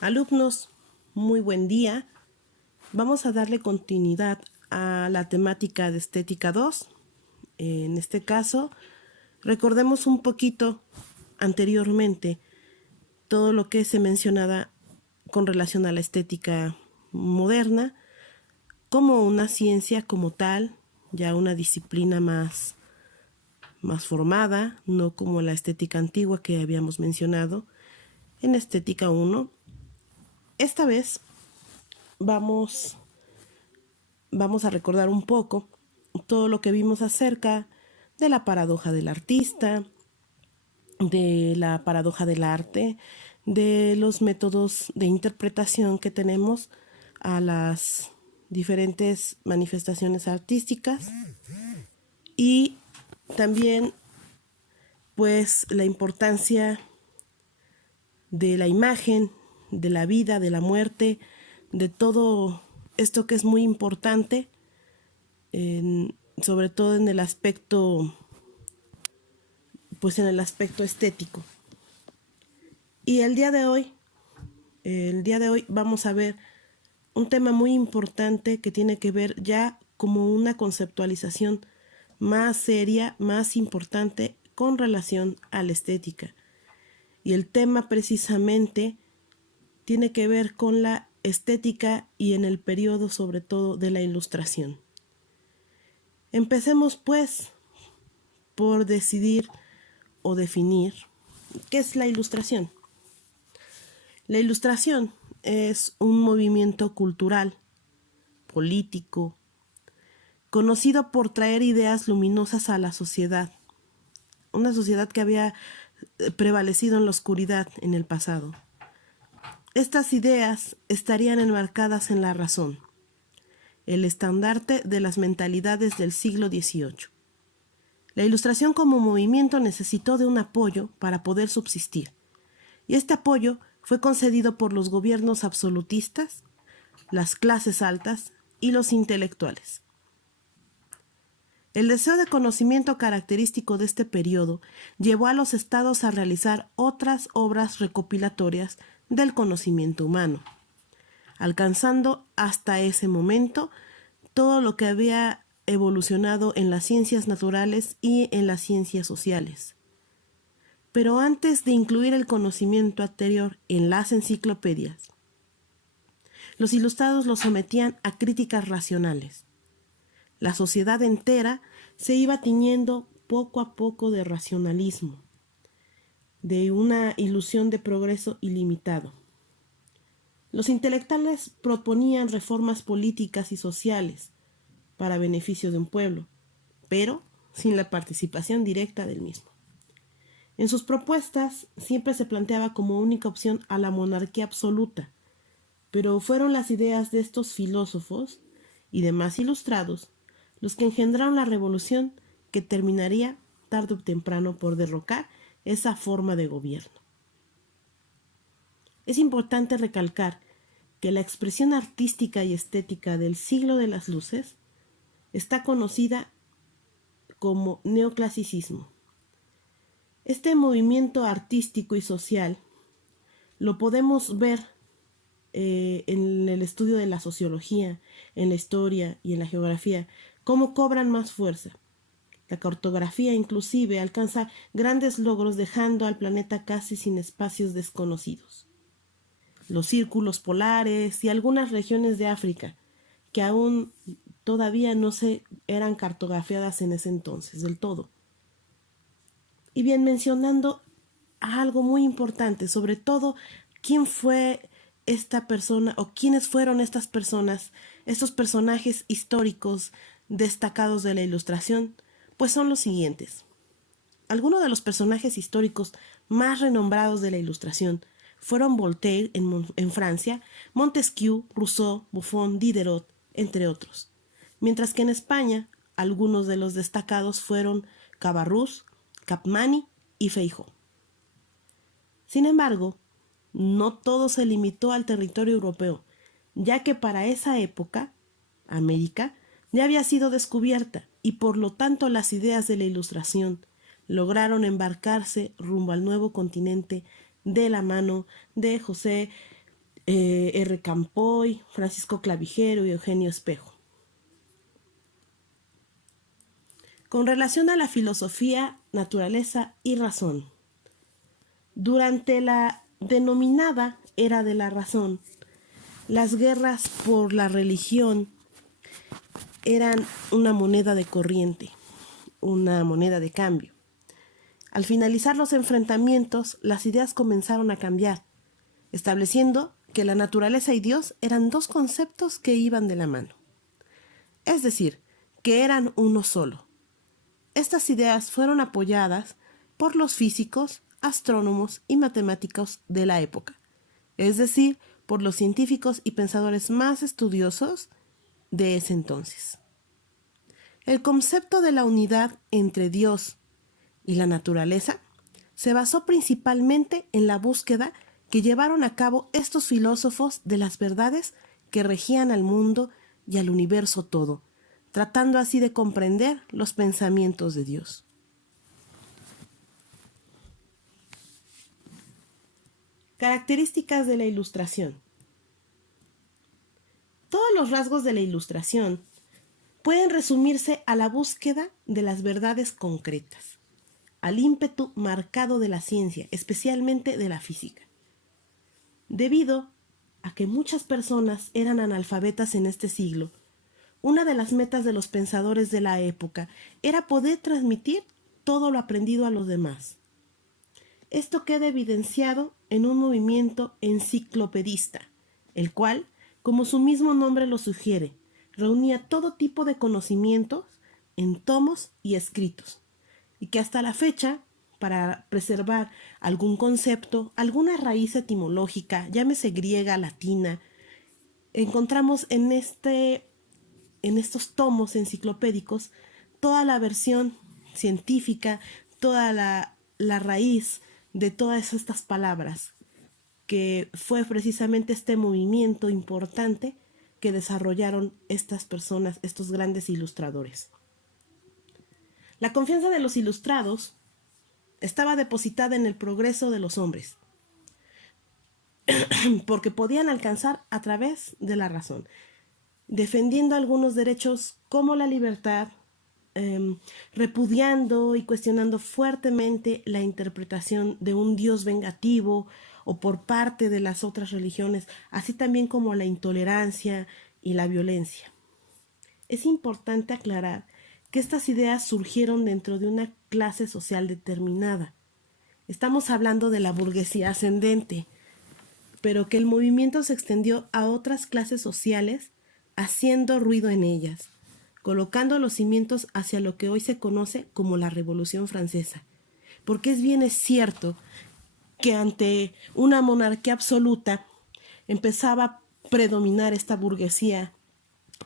Alumnos, muy buen día. Vamos a darle continuidad a la temática de Estética 2. En este caso, recordemos un poquito anteriormente todo lo que se mencionaba con relación a la estética moderna como una ciencia como tal, ya una disciplina más formada, no como la estética antigua que habíamos mencionado en Estética 1. Esta vez vamos a recordar un poco todo lo que vimos acerca de la paradoja del artista, de la paradoja del arte, de los métodos de interpretación que tenemos a las diferentes manifestaciones artísticas y también pues la importancia de la imagen, de la vida, de la muerte, de todo esto que es muy importante, sobre todo en el aspecto, pues en el aspecto estético. Y el día de hoy vamos a ver un tema muy importante que tiene que ver ya como una conceptualización más seria, más importante con relación a la estética. Y el tema precisamente tiene que ver con la estética y en el periodo sobre todo de la Ilustración. Empecemos pues por decidir o definir qué es la Ilustración. La Ilustración es un movimiento cultural, político, conocido por traer ideas luminosas a la sociedad, una sociedad que había prevalecido en la oscuridad en el pasado. Estas ideas estarían enmarcadas en la razón, el estandarte de las mentalidades del siglo XVIII. La Ilustración como movimiento necesitó de un apoyo para poder subsistir, y este apoyo fue concedido por los gobiernos absolutistas, las clases altas y los intelectuales. El deseo de conocimiento característico de este periodo llevó a los estados a realizar otras obras recopilatorias del conocimiento humano, alcanzando hasta ese momento todo lo que había evolucionado en las ciencias naturales y en las ciencias sociales. Pero antes de incluir el conocimiento anterior en las enciclopedias, los ilustrados lo sometían a críticas racionales. La sociedad entera se iba tiñendo poco a poco de racionalismo, de una ilusión de progreso ilimitado. Los intelectuales proponían reformas políticas y sociales para beneficio de un pueblo, pero sin la participación directa del mismo. En sus propuestas siempre se planteaba como única opción a la monarquía absoluta, pero fueron las ideas de estos filósofos y demás ilustrados los que engendraron la revolución que terminaría tarde o temprano por derrocar esa forma de gobierno. Es importante recalcar que la expresión artística y estética del siglo de las luces está conocida como neoclasicismo. Este movimiento artístico y social lo podemos ver en el estudio de la sociología, en la historia y en la geografía, cómo cobran más fuerza. La cartografía inclusive alcanza grandes logros dejando al planeta casi sin espacios desconocidos. Los círculos polares y algunas regiones de África, que aún todavía no se eran cartografiadas en ese entonces del todo. Y bien, mencionando algo muy importante, sobre todo quién fue esta persona o quiénes fueron estas personas, estos personajes históricos destacados de la Ilustración, pues son los siguientes. Algunos de los personajes históricos más renombrados de la Ilustración fueron Voltaire en Francia, Montesquieu, Rousseau, Buffon, Diderot, entre otros. Mientras que en España, algunos de los destacados fueron Cabarrús, Capmany y Feijó. Sin embargo, no todo se limitó al territorio europeo, ya que para esa época, América ya había sido descubierta y por lo tanto las ideas de la Ilustración lograron embarcarse rumbo al nuevo continente de la mano de José R. Campoy, Francisco Clavijero y Eugenio Espejo. Con relación a la filosofía, naturaleza y razón. Durante la denominada Era de la Razón, las guerras por la religión eran una moneda de corriente, una moneda de cambio. Al finalizar los enfrentamientos, las ideas comenzaron a cambiar, estableciendo que la naturaleza y Dios eran dos conceptos que iban de la mano. Es decir, que eran uno solo. Estas ideas fueron apoyadas por los físicos, astrónomos y matemáticos de la época, es decir, por los científicos y pensadores más estudiosos de ese entonces. El concepto de la unidad entre Dios y la naturaleza se basó principalmente en la búsqueda que llevaron a cabo estos filósofos de las verdades que regían al mundo y al universo todo, tratando así de comprender los pensamientos de Dios. Características de la Ilustración. Todos los rasgos de la Ilustración pueden resumirse a la búsqueda de las verdades concretas, al ímpetu marcado de la ciencia, especialmente de la física. Debido a que muchas personas eran analfabetas en este siglo, una de las metas de los pensadores de la época era poder transmitir todo lo aprendido a los demás. Esto queda evidenciado en un movimiento enciclopedista, el cual, como su mismo nombre lo sugiere, reunía todo tipo de conocimientos en tomos y escritos, y que hasta la fecha, para preservar algún concepto, alguna raíz etimológica, llámese griega, latina, encontramos en estos tomos enciclopédicos toda la versión científica, toda la raíz de todas estas palabras, que fue precisamente este movimiento importante que desarrollaron estas personas, estos grandes ilustradores. La confianza de los ilustrados estaba depositada en el progreso de los hombres, porque podían alcanzar a través de la razón, defendiendo algunos derechos como la libertad, repudiando y cuestionando fuertemente la interpretación de un Dios vengativo o por parte de las otras religiones, así también como la intolerancia y la violencia. Es importante aclarar que estas ideas surgieron dentro de una clase social determinada. Estamos hablando de la burguesía ascendente, pero que el movimiento se extendió a otras clases sociales, haciendo ruido en ellas, colocando los cimientos hacia lo que hoy se conoce como la Revolución Francesa. Porque es cierto que ante una monarquía absoluta empezaba a predominar esta burguesía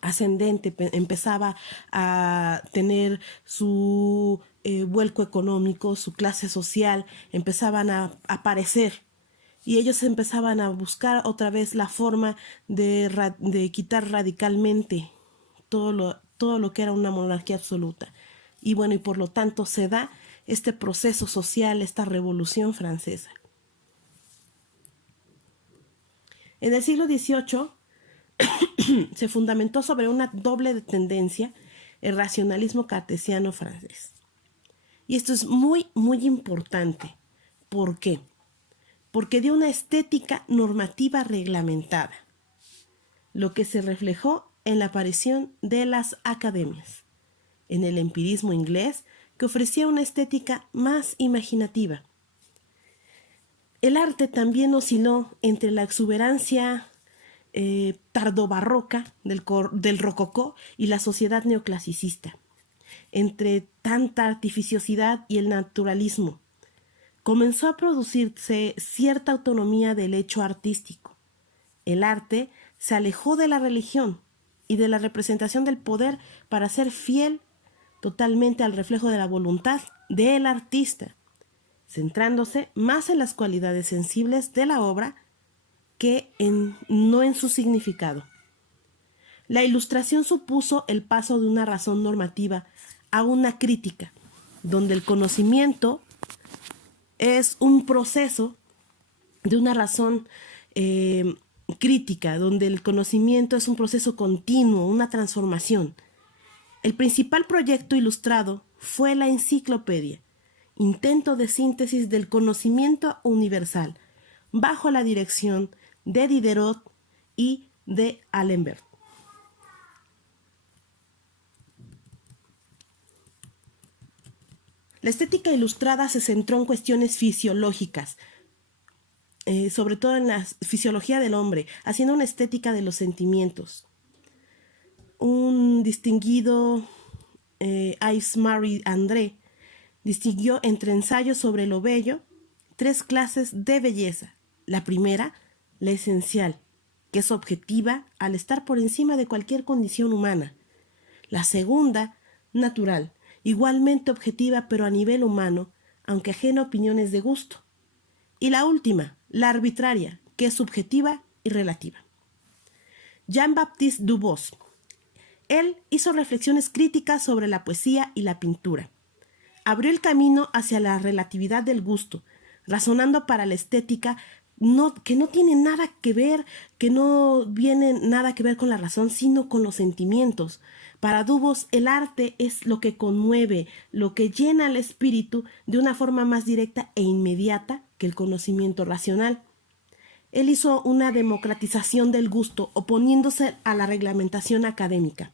ascendente, empezaba a tener su vuelco económico, su clase social, empezaban a aparecer. Y ellos empezaban a buscar otra vez la forma de quitar radicalmente todo lo que era una monarquía absoluta. Y bueno, y por lo tanto se da este proceso social, esta revolución francesa. En el siglo XVIII se fundamentó sobre una doble tendencia, el racionalismo cartesiano francés. Y esto es muy, muy importante. ¿Por qué? Porque dio una estética normativa reglamentada, lo que se reflejó en la aparición de las academias, en el empirismo inglés, que ofrecía una estética más imaginativa. El arte también osciló entre la exuberancia tardobarroca del rococó y la sociedad neoclasicista, entre tanta artificiosidad y el naturalismo. Comenzó a producirse cierta autonomía del hecho artístico. El arte se alejó de la religión y de la representación del poder para ser fiel totalmente al reflejo de la voluntad del artista, centrándose más en las cualidades sensibles de la obra que no en su significado. La Ilustración supuso el paso de una razón normativa a una crítica, donde el conocimiento es un proceso de una razón crítica, donde el conocimiento es un proceso continuo, una transformación. El principal proyecto ilustrado fue la enciclopedia, intento de síntesis del conocimiento universal, bajo la dirección de Diderot y de Alembert. La estética ilustrada se centró en cuestiones fisiológicas, sobre todo en la fisiología del hombre, haciendo una estética de los sentimientos. Un distinguido Yves-Marie André distinguió entre ensayos sobre lo bello 3 clases de belleza. La primera, la esencial, que es objetiva al estar por encima de cualquier condición humana. La segunda, natural, igualmente objetiva pero a nivel humano, aunque ajena a opiniones de gusto. Y la última, la arbitraria, que es subjetiva y relativa. Jean-Baptiste Dubois. Él hizo reflexiones críticas sobre la poesía y la pintura. Abrió el camino hacia la relatividad del gusto, razonando para la estética que no tiene nada que ver, que no viene nada que ver con la razón, sino con los sentimientos. Para Dubois, el arte es lo que conmueve, lo que llena el espíritu de una forma más directa e inmediata que el conocimiento racional. Él hizo una democratización del gusto, oponiéndose a la reglamentación académica.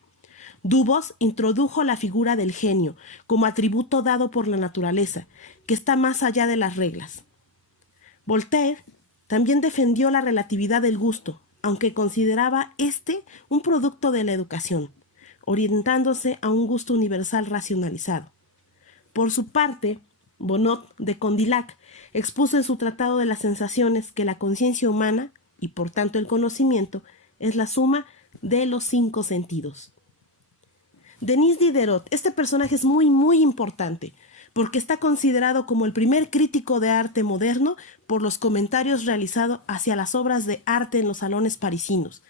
Dubois introdujo la figura del genio como atributo dado por la naturaleza, que está más allá de las reglas. Voltaire también defendió la relatividad del gusto, aunque consideraba un producto de la educación, orientándose a un gusto universal racionalizado. Por su parte, Bonnot de Condillac expuso en su Tratado de las Sensaciones que la conciencia humana, y por tanto el conocimiento, es la suma de los 5 sentidos. Denis Diderot, este personaje es muy importante, porque está considerado como el primer crítico de arte moderno por los comentarios realizados hacia las obras de arte en los salones parisinos.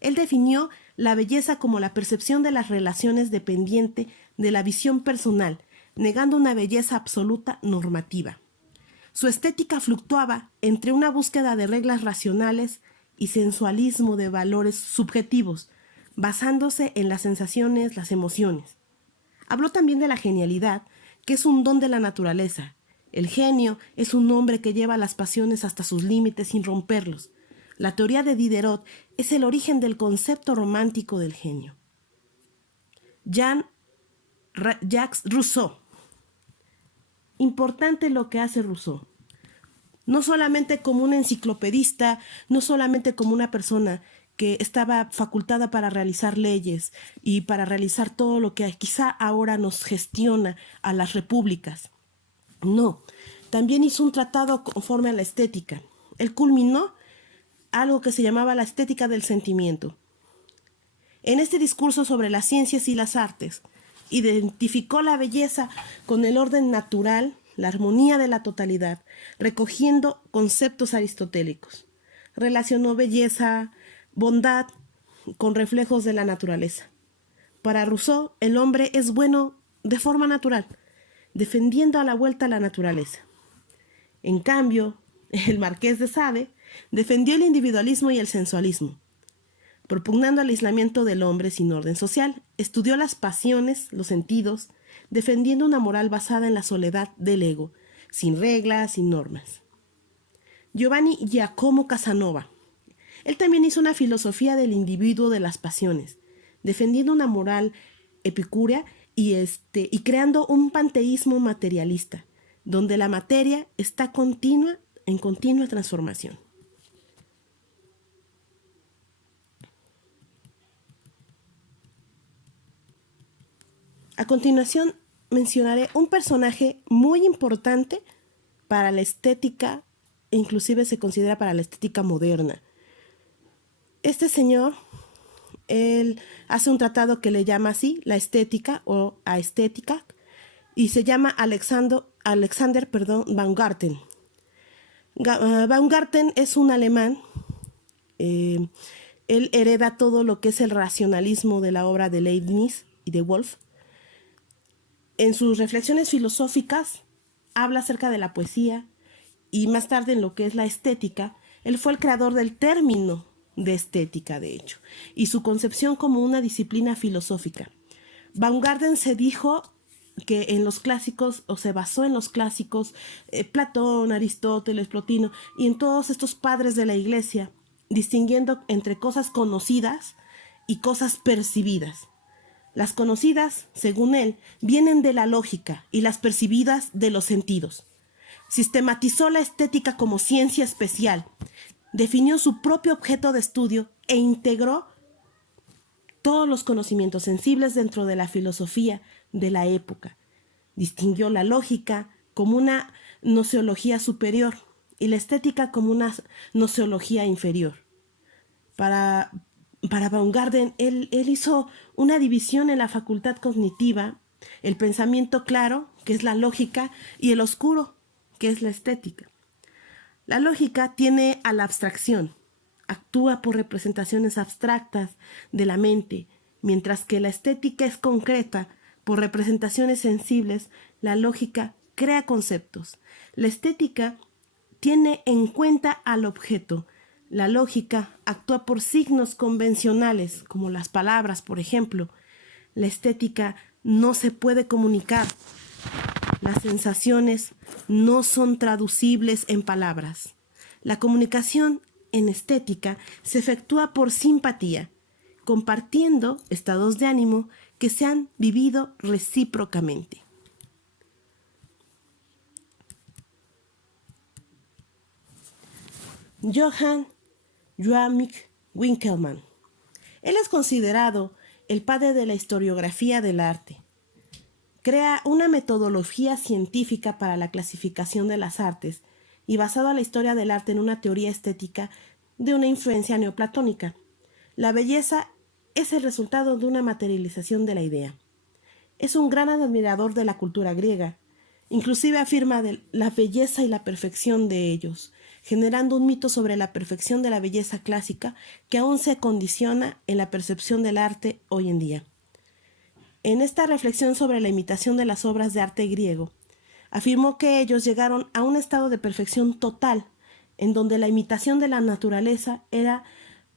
Él definió la belleza como la percepción de las relaciones dependiente de la visión personal, negando una belleza absoluta normativa. Su estética fluctuaba entre una búsqueda de reglas racionales y sensualismo de valores subjetivos, basándose en las sensaciones, las emociones. Habló también de la genialidad, que es un don de la naturaleza. El genio es un hombre que lleva las pasiones hasta sus límites sin romperlos. La teoría de Diderot es el origen del concepto romántico del genio. Jean-Jacques Rousseau. Importante lo que hace Rousseau. No solamente como un enciclopedista, no solamente como una persona que estaba facultada para realizar leyes y para realizar todo lo que quizá ahora nos gestiona a las repúblicas. No, también hizo un tratado conforme a la estética. Él culminó algo que se llamaba la estética del sentimiento. En este discurso sobre las ciencias y las artes, identificó la belleza con el orden natural, la armonía de la totalidad, recogiendo conceptos aristotélicos. Relacionó belleza, bondad con reflejos de la naturaleza. Para Rousseau, el hombre es bueno de forma natural, defendiendo a la vuelta a la naturaleza. En cambio, el Marqués de Sade defendió el individualismo y el sensualismo. Propugnando el aislamiento del hombre sin orden social, estudió las pasiones, los sentidos, defendiendo una moral basada en la soledad del ego, sin reglas, sin normas. Giovanni Giacomo Casanova. Él también hizo una filosofía del individuo de las pasiones, defendiendo una moral epicúrea y creando un panteísmo materialista, donde la materia está en continua transformación. A continuación mencionaré un personaje muy importante para la estética, e inclusive se considera para la estética moderna. Este señor, él hace un tratado que le llama así, la estética o aestética, y se llama Alexander Baumgarten. Baumgarten es un alemán. Él hereda todo lo que es el racionalismo de la obra de Leibniz y de Wolff. En sus reflexiones filosóficas habla acerca de la poesía y más tarde en lo que es la estética. Él fue el creador del término de estética, de hecho, y su concepción como una disciplina filosófica. Baumgarten se dijo que en los clásicos, o se basó en los clásicos, Platón, Aristóteles, Plotino, y en todos estos padres de la Iglesia, distinguiendo entre cosas conocidas y cosas percibidas. Las conocidas, según él, vienen de la lógica y las percibidas de los sentidos. Sistematizó la estética como ciencia especial, definió su propio objeto de estudio e integró todos los conocimientos sensibles dentro de la filosofía de la época. Distinguió la lógica como una gnoseología superior y la estética como una gnoseología inferior. Para Baumgarten, él hizo una división en la facultad cognitiva, el pensamiento claro, que es la lógica, y el oscuro, que es la estética. La lógica tiene a la abstracción, actúa por representaciones abstractas de la mente, mientras que la estética es concreta, por representaciones sensibles. La lógica crea conceptos. La estética tiene en cuenta al objeto. La lógica actúa por signos convencionales, como las palabras, por ejemplo. La estética no se puede comunicar. Las sensaciones no son traducibles en palabras. La comunicación en estética se efectúa por simpatía, compartiendo estados de ánimo que se han vivido recíprocamente. Johann Joachim Winckelmann. Él es considerado el padre de la historiografía del arte. Crea una metodología científica para la clasificación de las artes y basado en la historia del arte en una teoría estética de una influencia neoplatónica. La belleza es el resultado de una materialización de la idea. Es un gran admirador de la cultura griega. Inclusive afirma de la belleza y la perfección de ellos, generando un mito sobre la perfección de la belleza clásica que aún se condiciona en la percepción del arte hoy en día. En esta reflexión sobre la imitación de las obras de arte griego, afirmó que ellos llegaron a un estado de perfección total, en donde la imitación de la naturaleza era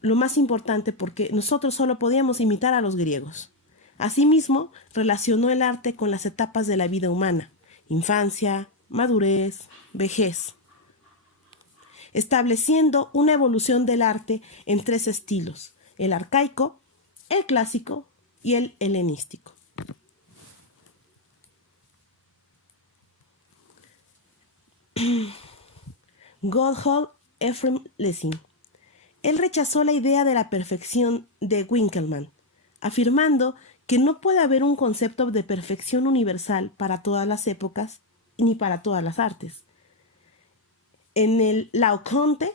lo más importante porque nosotros solo podíamos imitar a los griegos. Asimismo, relacionó el arte con las etapas de la vida humana: infancia, madurez, vejez, estableciendo una evolución del arte en 3 estilos: el arcaico, el clásico y el helenístico. Gotthold Ephraim Lessing. Él rechazó la idea de la perfección de Winckelmann, afirmando que no puede haber un concepto de perfección universal para todas las épocas ni para todas las artes. En el Laocoonte,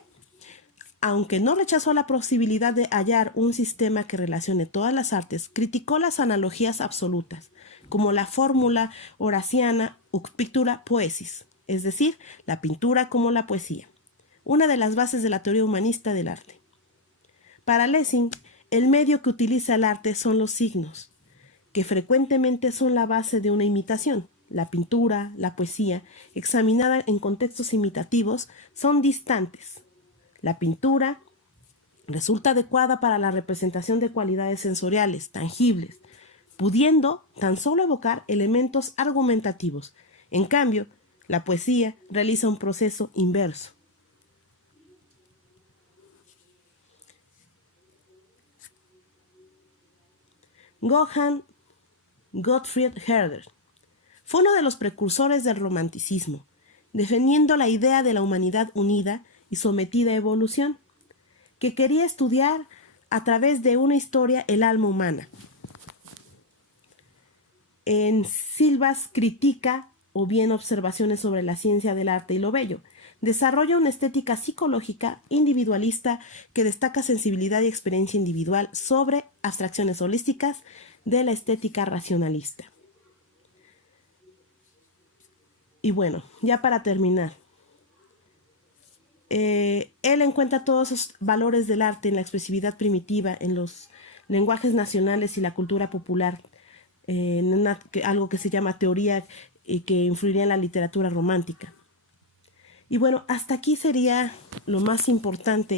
aunque no rechazó la posibilidad de hallar un sistema que relacione todas las artes, criticó las analogías absolutas, como la fórmula horaciana ux pictura poesis, es decir, la pintura como la poesía, una de las bases de la teoría humanista del arte. Para Lessing, el medio que utiliza el arte son los signos, que frecuentemente son la base de una imitación. La pintura, la poesía, examinada en contextos imitativos, son distantes. La pintura resulta adecuada para la representación de cualidades sensoriales, tangibles, pudiendo tan solo evocar elementos argumentativos. En cambio, la poesía realiza un proceso inverso. Johann Gottfried Herder fue uno de los precursores del romanticismo, defendiendo la idea de la humanidad unida y sometida a evolución, que quería estudiar a través de una historia el alma humana. En Silvas critica o bien observaciones sobre la ciencia del arte y lo bello. Desarrolla una estética psicológica individualista que destaca sensibilidad y experiencia individual sobre abstracciones holísticas de la estética racionalista. Y bueno, ya para terminar, él encuentra todos esos valores del arte en la expresividad primitiva, en los lenguajes nacionales y la cultura popular, en algo que se llama teoría y que influiría en la literatura romántica. Y bueno, hasta aquí sería lo más importante